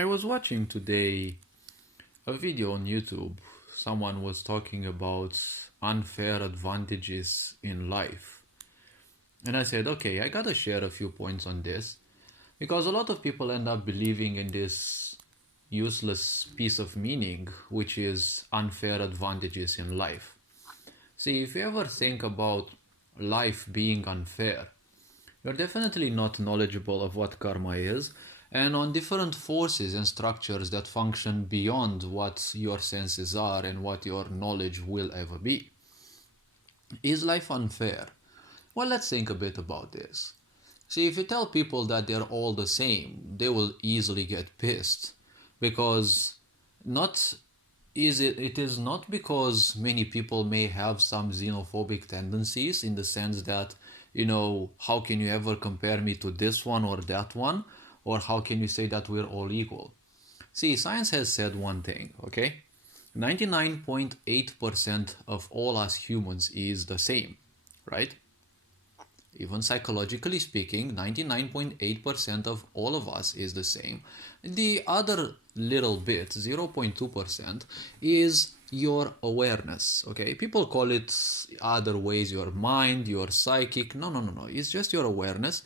I was watching today a video on YouTube. Someone was talking about unfair advantages in life. And I said, okay, I gotta share a few points on this because a lot of people end up believing in this useless piece of meaning, which is unfair advantages in life. See, if you ever think about life being unfair, you're definitely not knowledgeable of what karma is and on different forces and structures that function beyond what your senses are and what your knowledge will ever be. Is life unfair? Well, let's think a bit about this. See, if you tell people that they're all the same, they will easily get pissed because not it is not because many people may have some xenophobic tendencies in the sense that, how can you ever compare me to this one or that one, or how can you say that we're all equal? See, science has said one thing, okay? 99.8% of all us humans is the same, right? Even psychologically speaking, 99.8% of all of us is the same. The other little bit, 0.2%, is your awareness. Okay, people call it other ways, your mind, your psychic. No, no, no, no. It's just your awareness,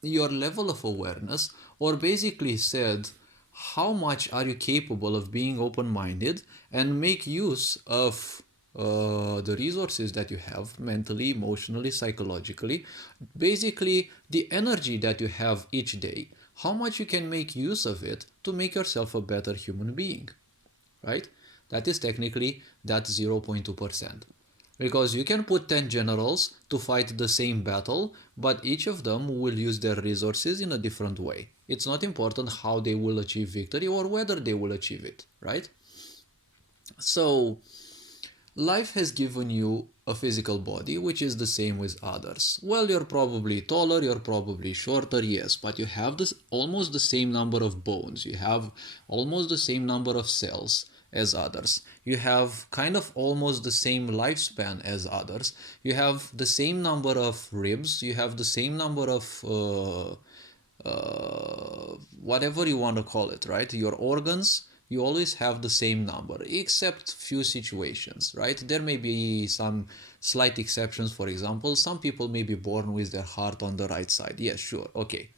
your level of awareness, or basically said, how much are you capable of being open-minded and make use of the resources that you have mentally, emotionally, psychologically, basically the energy that you have each day, how much you can make use of it to make yourself a better human being, right? That is technically that 0.2%. Because you can put 10 generals to fight the same battle, but each of them will use their resources in a different way. It's not important how they will achieve victory or whether they will achieve it, right? So, life has given you a physical body which is the same with others. Well, you're probably taller, you're probably shorter, yes, but you have this almost the same number of bones. You have almost the same number of cells as others. You have kind of almost the same lifespan as others. You have the same number of ribs. You have the same number of whatever you want to call it, right? Your organs, you always have the same number, except few situations, right? There may be some slight exceptions. For example, some people may be born with their heart on the right side. Yes, sure, okay.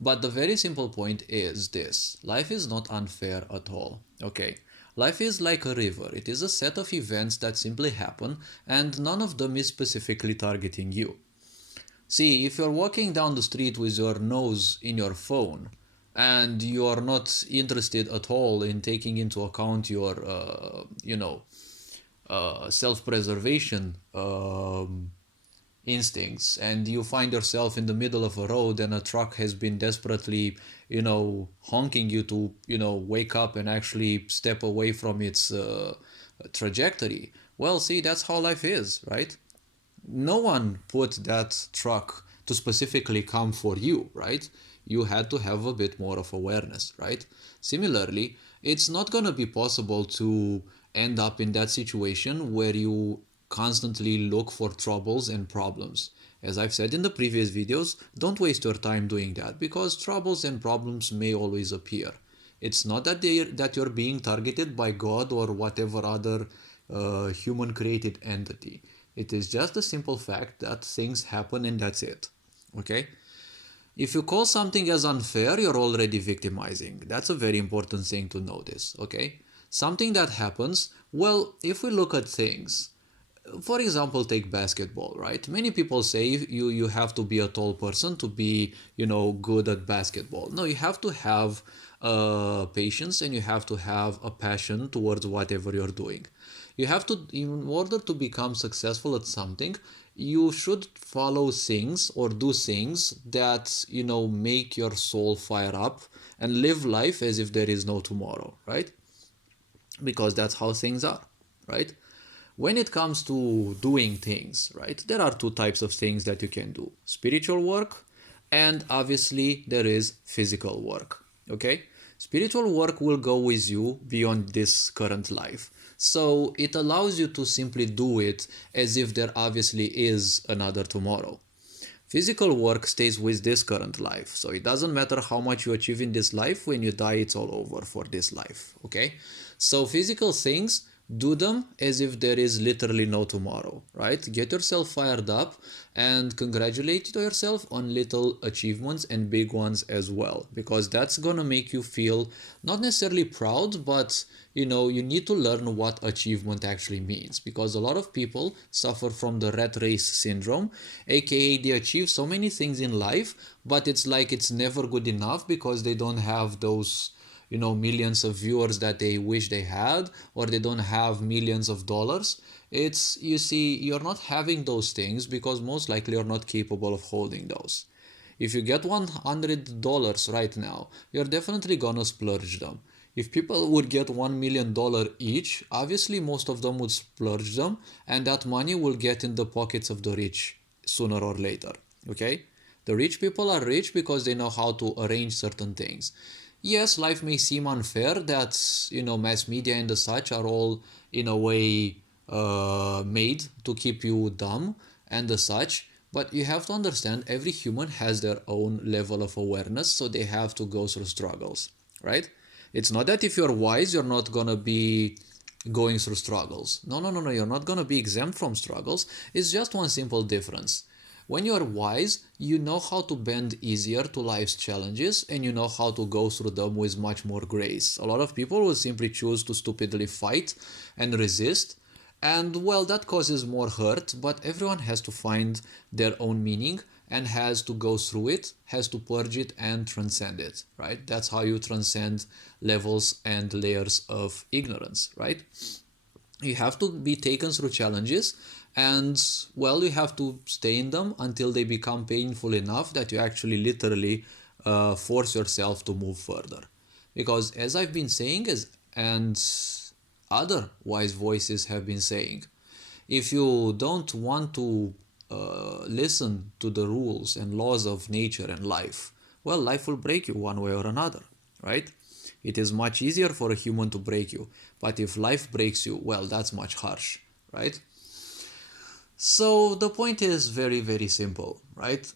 But the very simple point is this: life is not unfair at all, okay? Life is like a river. It is a set of events that simply happen, and none of them is specifically targeting you. See, if you're walking down the street with your nose in your phone and you are not interested at all in taking into account your, self-preservation instincts, and you find yourself in the middle of a road and a truck has been desperately, honking you to, wake up and actually step away from its trajectory. Well, see, that's how life is, right? No one put that truck to specifically come for you, right? You had to have a bit more of awareness, right? Similarly, it's not going to be possible to end up in that situation where you constantly look for troubles and problems. As I've said in the previous videos, don't waste your time doing that because troubles and problems may always appear. It's not that you're being targeted by God or whatever other human created entity. It is just a simple fact that things happen and that's it. Okay? If you call something as unfair, you're already victimizing. That's a very important thing to notice. Okay? Something that happens, well, if we look at things, for example, take basketball, right? Many people say you have to be a tall person to be, good at basketball. No, you have to have patience and you have to have a passion towards whatever you're doing. You have to, in order to become successful at something, you should follow things or do things that, make your soul fire up and live life as if there is no tomorrow, right? Because that's how things are, right? When it comes to doing things, right, there are two types of things that you can do: spiritual work, and obviously there is physical work. Okay? Spiritual work will go with you beyond this current life. So it allows you to simply do it as if there obviously is another tomorrow. Physical work stays with this current life. So it doesn't matter how much you achieve in this life. When you die, it's all over for this life. Okay? So physical things, do them as if there is literally no tomorrow, right? Get yourself fired up and congratulate yourself on little achievements and big ones as well, because that's gonna make you feel not necessarily proud, but you need to learn what achievement actually means, because a lot of people suffer from the rat race syndrome, aka they achieve so many things in life, but it's like it's never good enough because they don't have those millions of viewers that they wish they had, or they don't have millions of dollars. It's, you see, you're not having those things because most likely you're not capable of holding those. If you get $100 right now, you're definitely gonna splurge them. If people would get $1 million each, obviously most of them would splurge them, and that money will get in the pockets of the rich sooner or later. Okay? The rich people are rich because they know how to arrange certain things. Yes, life may seem unfair that mass media and the such are all in a way made to keep you dumb and the such, but you have to understand every human has their own level of awareness, so they have to go through struggles, right? It's not that if you're wise, you're not gonna be going through struggles. No, no, no, no, you're not gonna be exempt from struggles. It's just one simple difference. When you are wise, you know how to bend easier to life's challenges, and you know how to go through them with much more grace. A lot of people will simply choose to stupidly fight and resist, and well, that causes more hurt, but everyone has to find their own meaning and has to go through it, has to purge it and transcend it, right? That's how you transcend levels and layers of ignorance, right? You have to be taken through challenges, and well, you have to stay in them until they become painful enough that you actually literally force yourself to move further. Because as I've been saying, and other wise voices have been saying, if you don't want to listen to the rules and laws of nature and life, well, life will break you one way or another, right? It is much easier for a human to break you, but if life breaks you, well, that's much harsh, right? So the point is very, very simple, right?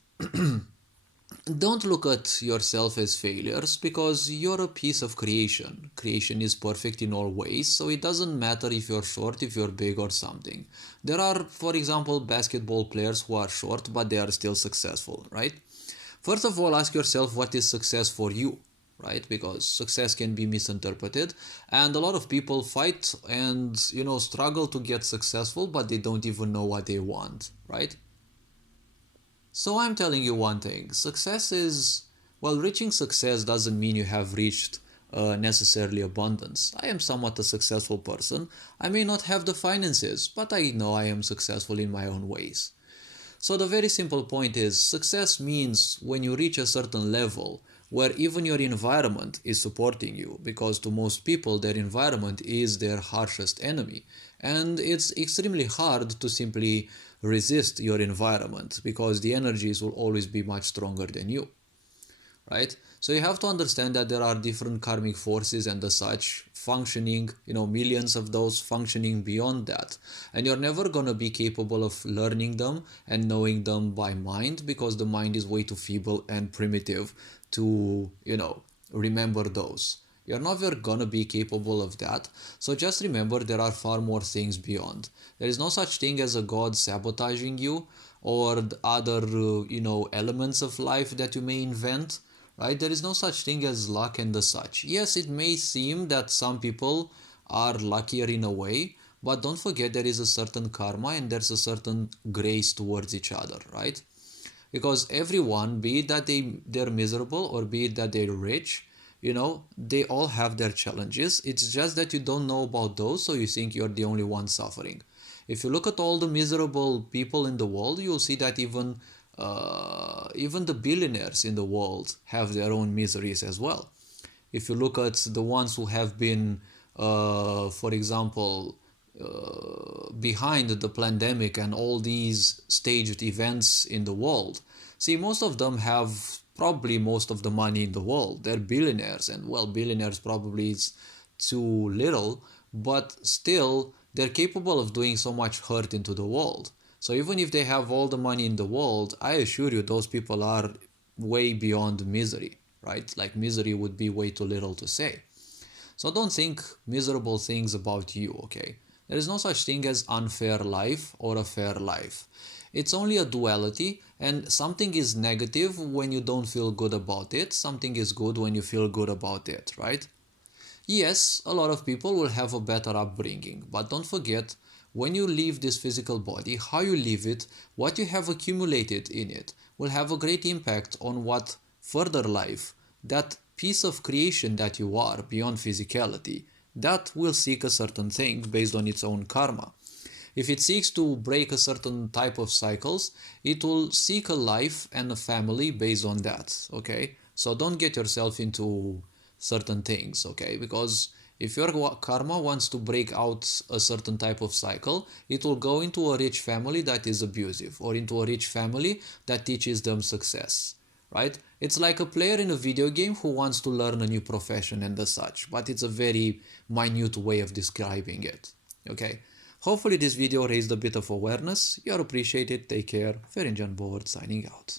Don't look at yourself as failures, because you're a piece of creation. Creation is perfect in all ways, so it doesn't matter if you're short, if you're big, or something. There are, for example, basketball players who are short, but they are still successful, right? First of all, ask yourself, what is success for you, right? Because success can be misinterpreted, and a lot of people fight and struggle to get successful, but they don't even know what they want, right? So I'm telling you one thing. Success is, well, reaching success doesn't mean you have reached necessarily abundance. I am somewhat a successful person. I may not have the finances, but I know I am successful in my own ways. So the very simple point is, success means when you reach a certain level where even your environment is supporting you, because to most people their environment is their harshest enemy, and it's extremely hard to simply resist your environment because the energies will always be much stronger than you, right? So you have to understand that there are different karmic forces and the such functioning, millions of those functioning beyond that. And you're never going to be capable of learning them and knowing them by mind, because the mind is way too feeble and primitive to, remember those. You're never gonna be capable of that. So just remember, there are far more things beyond. There is no such thing as a god sabotaging you, or other, elements of life that you may invent, right? There is no such thing as luck and the such. Yes, it may seem that some people are luckier in a way, but don't forget there is a certain karma and there's a certain grace towards each other, right? Because everyone, be it that they're miserable or be it that they're rich, they all have their challenges. It's just that you don't know about those, so you think you're the only one suffering. If you look at all the miserable people in the world, you'll see that even the billionaires in the world have their own miseries as well. If you look at the ones who have been, for example, behind the pandemic and all these staged events in the world, see, most of them have probably most of the money in the world. They're billionaires, and well, billionaires probably is too little, but still, they're capable of doing so much hurt into the world. So even if they have all the money in the world, I assure you those people are way beyond misery, right? Like misery would be way too little to say. So don't think miserable things about you, okay? There is no such thing as unfair life or a fair life. It's only a duality, and something is negative when you don't feel good about it, something is good when you feel good about it, right? Yes, a lot of people will have a better upbringing, but don't forget, when you leave this physical body, how you leave it, what you have accumulated in it, will have a great impact on what further life, that piece of creation that you are beyond physicality, that will seek a certain thing based on its own karma. If it seeks to break a certain type of cycles, it will seek a life and a family based on that, okay? So don't get yourself into certain things, okay? Because if your karma wants to break out a certain type of cycle, it will go into a rich family that is abusive or into a rich family that teaches them success, right? It's like a player in a video game who wants to learn a new profession and the such, but it's a very minute way of describing it, okay? Hopefully this video raised a bit of awareness. You are appreciated. Take care. Ferenjan Board signing out.